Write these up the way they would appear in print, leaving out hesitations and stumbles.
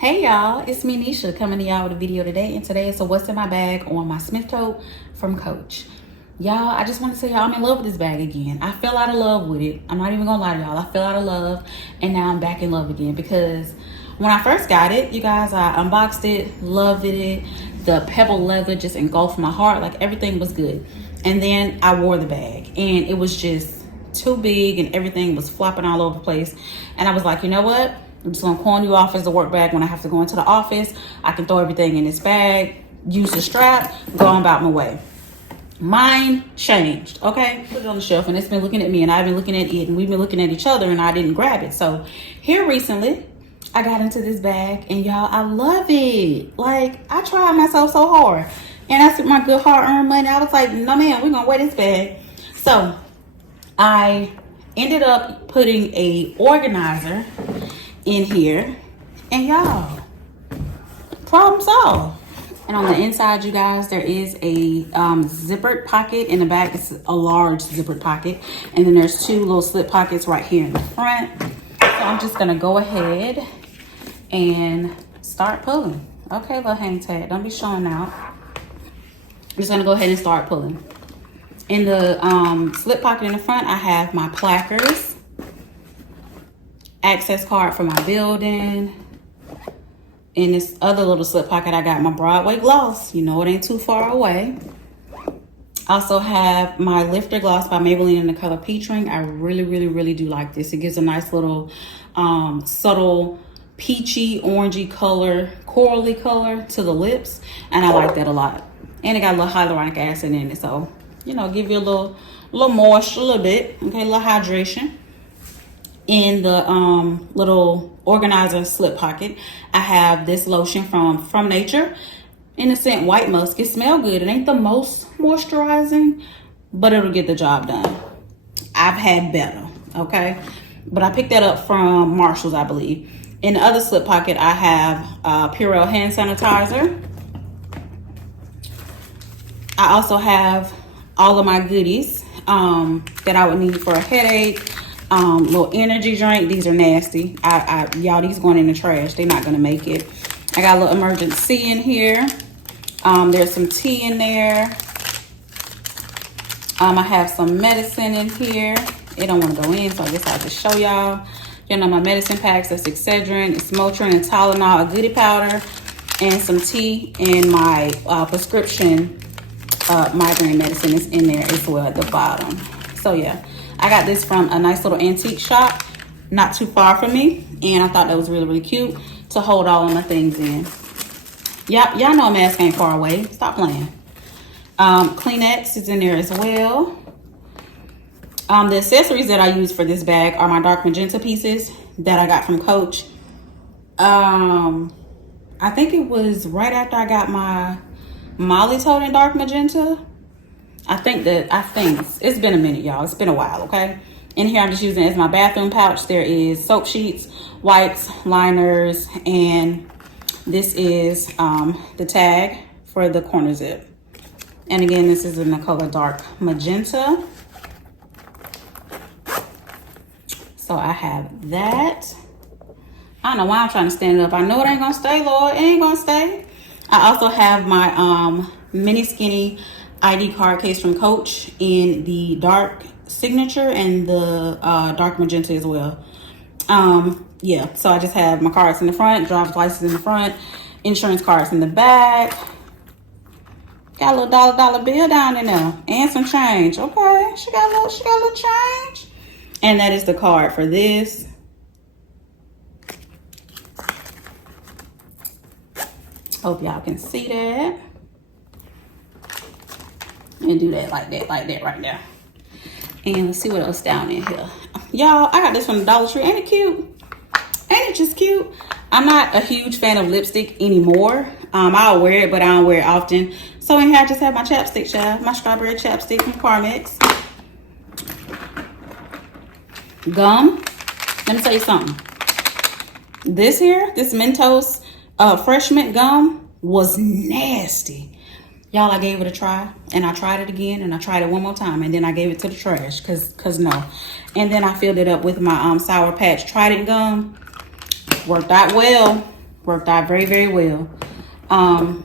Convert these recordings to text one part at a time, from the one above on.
Hey y'all, it's me Nisha coming to y'all with a video today, and today is a what's in my bag on my Smith Tote from Coach. Y'all, I just want to say y'all, I'm in love with this bag again. I fell out of love with it. I'm not even gonna lie to y'all. I fell out of love and now I'm back in love again because when I first got it, you guys, I unboxed it, loved it. The pebble leather just engulfed my heart. Like everything was good. And then I wore the bag and it was just too big and everything was flopping all over the place. And I was like, you know what? I'm just gonna pawn you off as a work bag when I have to go into the office. I can throw everything in this bag, use the strap, go on about my way. Mine changed, okay? Put it on the shelf and it's been looking at me and I've been looking at it and we've been looking at each other and I didn't grab it. So here recently, I got into this bag and y'all, I love it. Like, I tried myself so hard and I spent my good hard-earned money. I was like, no man, we're gonna wear this bag. So I ended up putting a organizer in here and y'all, problem solved. And on the inside, you guys, there is a zippered pocket. In the back, it's a large zippered pocket, and then there's two little slip pockets right here in the front. So I'm just gonna go ahead and start pulling. Okay, little hang tag, don't be showing out. I'm just gonna go ahead and start pulling. In the slip pocket in the front, I have my placards, access card for my building. In this other little slip pocket, I got my Broadway gloss. You know it ain't too far away. I also have my lifter gloss by Maybelline in the color Peach Ring. I really do like this. It gives a nice little subtle peachy, orangey color, corally color to the lips. And I like that a lot. And it got a little hyaluronic acid in it. So, you know, give you a little moisture, a little bit. Okay, a little hydration. In the little organizer slip pocket, I have this lotion from Nature in the scent White Musk. It smells good. It ain't the most moisturizing, but it'll get the job done. I've had better, okay? But I picked that up from Marshall's, I believe. In the other slip pocket, I have Purell hand sanitizer. I also have all of my goodies that I would need for a headache. Little energy drink. These are nasty. Y'all, these going in the trash. They're not gonna make it. I got a little emergency in here. There's some tea in there. I have some medicine in here. It don't want to go in, so I guess I'll just show y'all. You know, my medicine packs. That's Excedrin, it's Motrin, and Tylenol, a goodie powder, and some tea. And my prescription migraine medicine is in there as well at the bottom. So yeah. I got this from a nice little antique shop, not too far from me, and I thought that was really cute to hold all of my things in. Y'all know a mask ain't far away. Stop playing. Kleenex is in there as well. The accessories that I use for this bag are my dark magenta pieces that I got from Coach. I think it was right after I got my Molly Tote in dark magenta. I think it's been a minute, y'all. It's been a while, okay? In here, I'm just using it as my bathroom pouch. There is soap sheets, wipes, liners, and this is the tag for the corner zip. And again, this is in the color dark magenta. So I have that. I don't know why I'm trying to stand it up. I know it ain't gonna stay, Lord. It ain't gonna stay. I also have my mini skinny ID card case from Coach in the dark signature and the dark magenta as well. Yeah, so I just have my cards in the front, driver's license in the front, insurance cards in the back. Got a little dollar bill down in there and some change. Okay, she got a little change. And that is the card for this. Hope y'all can see that. And do that like that right there. And let's see what else down in here. Y'all, I got this from the Dollar Tree. Ain't it cute? Ain't it just cute? I'm not a huge fan of lipstick anymore. I'll wear it, but I don't wear it often. So in here, I just have my chapstick, child. My strawberry chapstick from Carmex. Gum. Let me tell you something. This here, this Mentos Fresh Mint gum was nasty. Y'all, I gave it a try, and I tried it again, and I tried it one more time, and then I gave it to the trash, cause no. And then I filled it up with my Sour Patch Trident gum. Worked out well. Worked out very, very well. I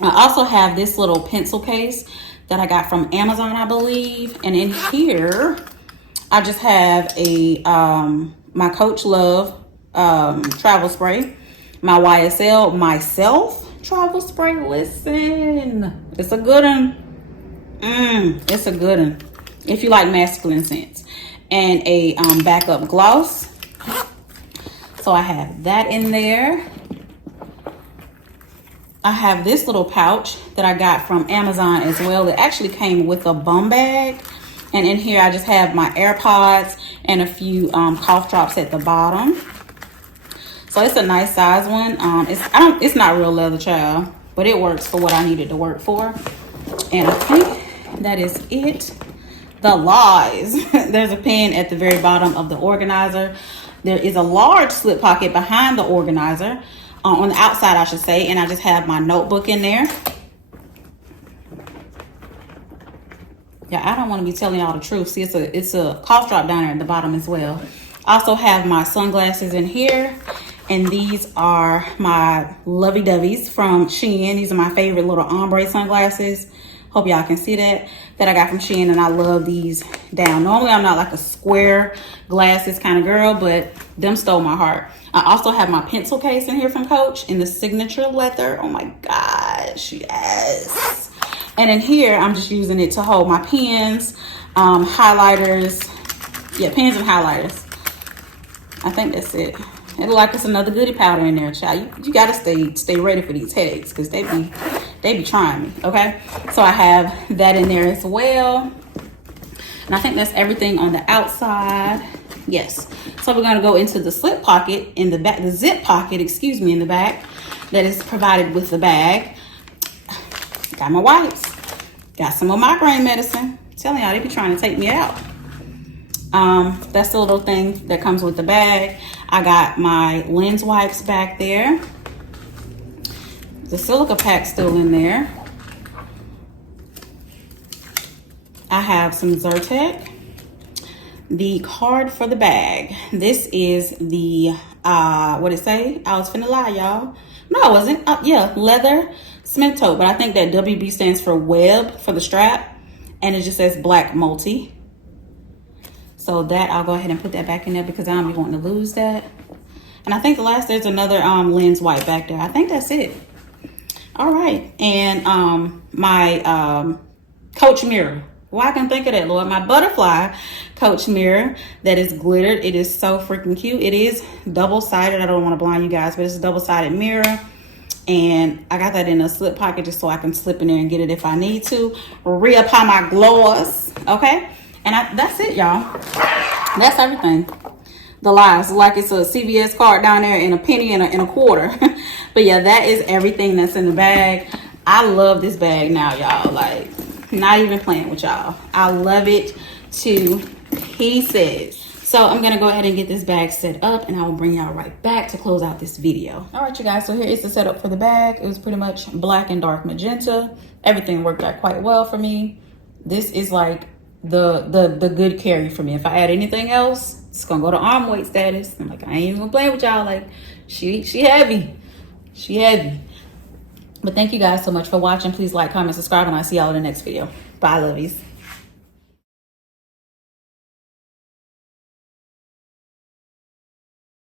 also have this little pencil case that I got from Amazon, I believe. And in here, I just have a my Coach Love travel spray, my YSL Myself travel spray. Listen, it's a good one. It's a good one if you like masculine scents. And a backup gloss. So I have that in there. I have this little pouch that I got from Amazon as well. It actually came with a bum bag. And in here, I just have my AirPods and a few cough drops at the bottom. So it's a nice size one. It's not real leather, child, but it works for what I need it to work for. And I think that is it. The lies. There's a pen at the very bottom of the organizer. There is a large slip pocket behind the organizer. On the outside, I should say, and I just have my notebook in there. Yeah, I don't want to be telling y'all the truth. See, it's a cough drop down there at the bottom as well. I also have my sunglasses in here, and these are my lovey-doveys from Shein. These are my favorite little ombre sunglasses. Hope y'all can see that I got from Shein, and I love these down. Normally, I'm not like a square glasses kind of girl, but them stole my heart. I also have my pencil case in here from Coach in the signature leather. Oh my gosh, yes. And in here, I'm just using it to hold my pens, highlighters. Yeah, pens and highlighters. I think that's it. It look like it's another goodie powder in there, child. You gotta stay ready for these headaches, because they be trying me, okay? So I have that in there as well. And I think that's everything on the outside. Yes. So we're gonna go into the slip pocket in the back, the zip pocket, excuse me, in the back that is provided with the bag. Got my wipes. Got some of my migraine medicine. I'm telling y'all, they be trying to take me out. That's the little thing that comes with the bag. I got my lens wipes back there. The silica pack still in there. I have some Zyrtec. The card for the bag. This is the, what it say? I was finna lie, y'all. No, I wasn't. Yeah, leather Smith Tote. But I think that WB stands for web for the strap. And it just says black multi. So that, I'll go ahead and put that back in there because I don't be wanting to lose that. And I think there's another lens wipe back there. I think that's it. All right. And my Coach mirror. Well, I can think of that, Lord. My butterfly Coach mirror that is glittered. It is so freaking cute. It is double-sided. I don't want to blind you guys, but it's a double-sided mirror. And I got that in a slip pocket just so I can slip in there and get it if I need to. Reapply my gloss. Okay? And that's it, y'all. That's everything. The lies. Like it's a CVS card down there and a penny and a quarter. But yeah, that is everything that's in the bag. I love this bag now, y'all. Like, not even playing with y'all. I love it to pieces. So I'm gonna go ahead and get this bag set up and I will bring y'all right back to close out this video. All right, you guys, so here is the setup for the bag. It was pretty much black and dark magenta. Everything worked out quite well for me. This is like the good carry for me. If I add anything else, it's gonna go to arm weight status. I'm like, I ain't even gonna play with y'all. Like, she heavy. She heavy. But thank you guys so much for watching. Please like, comment, subscribe, and I'll see y'all in the next video. Bye, lovies.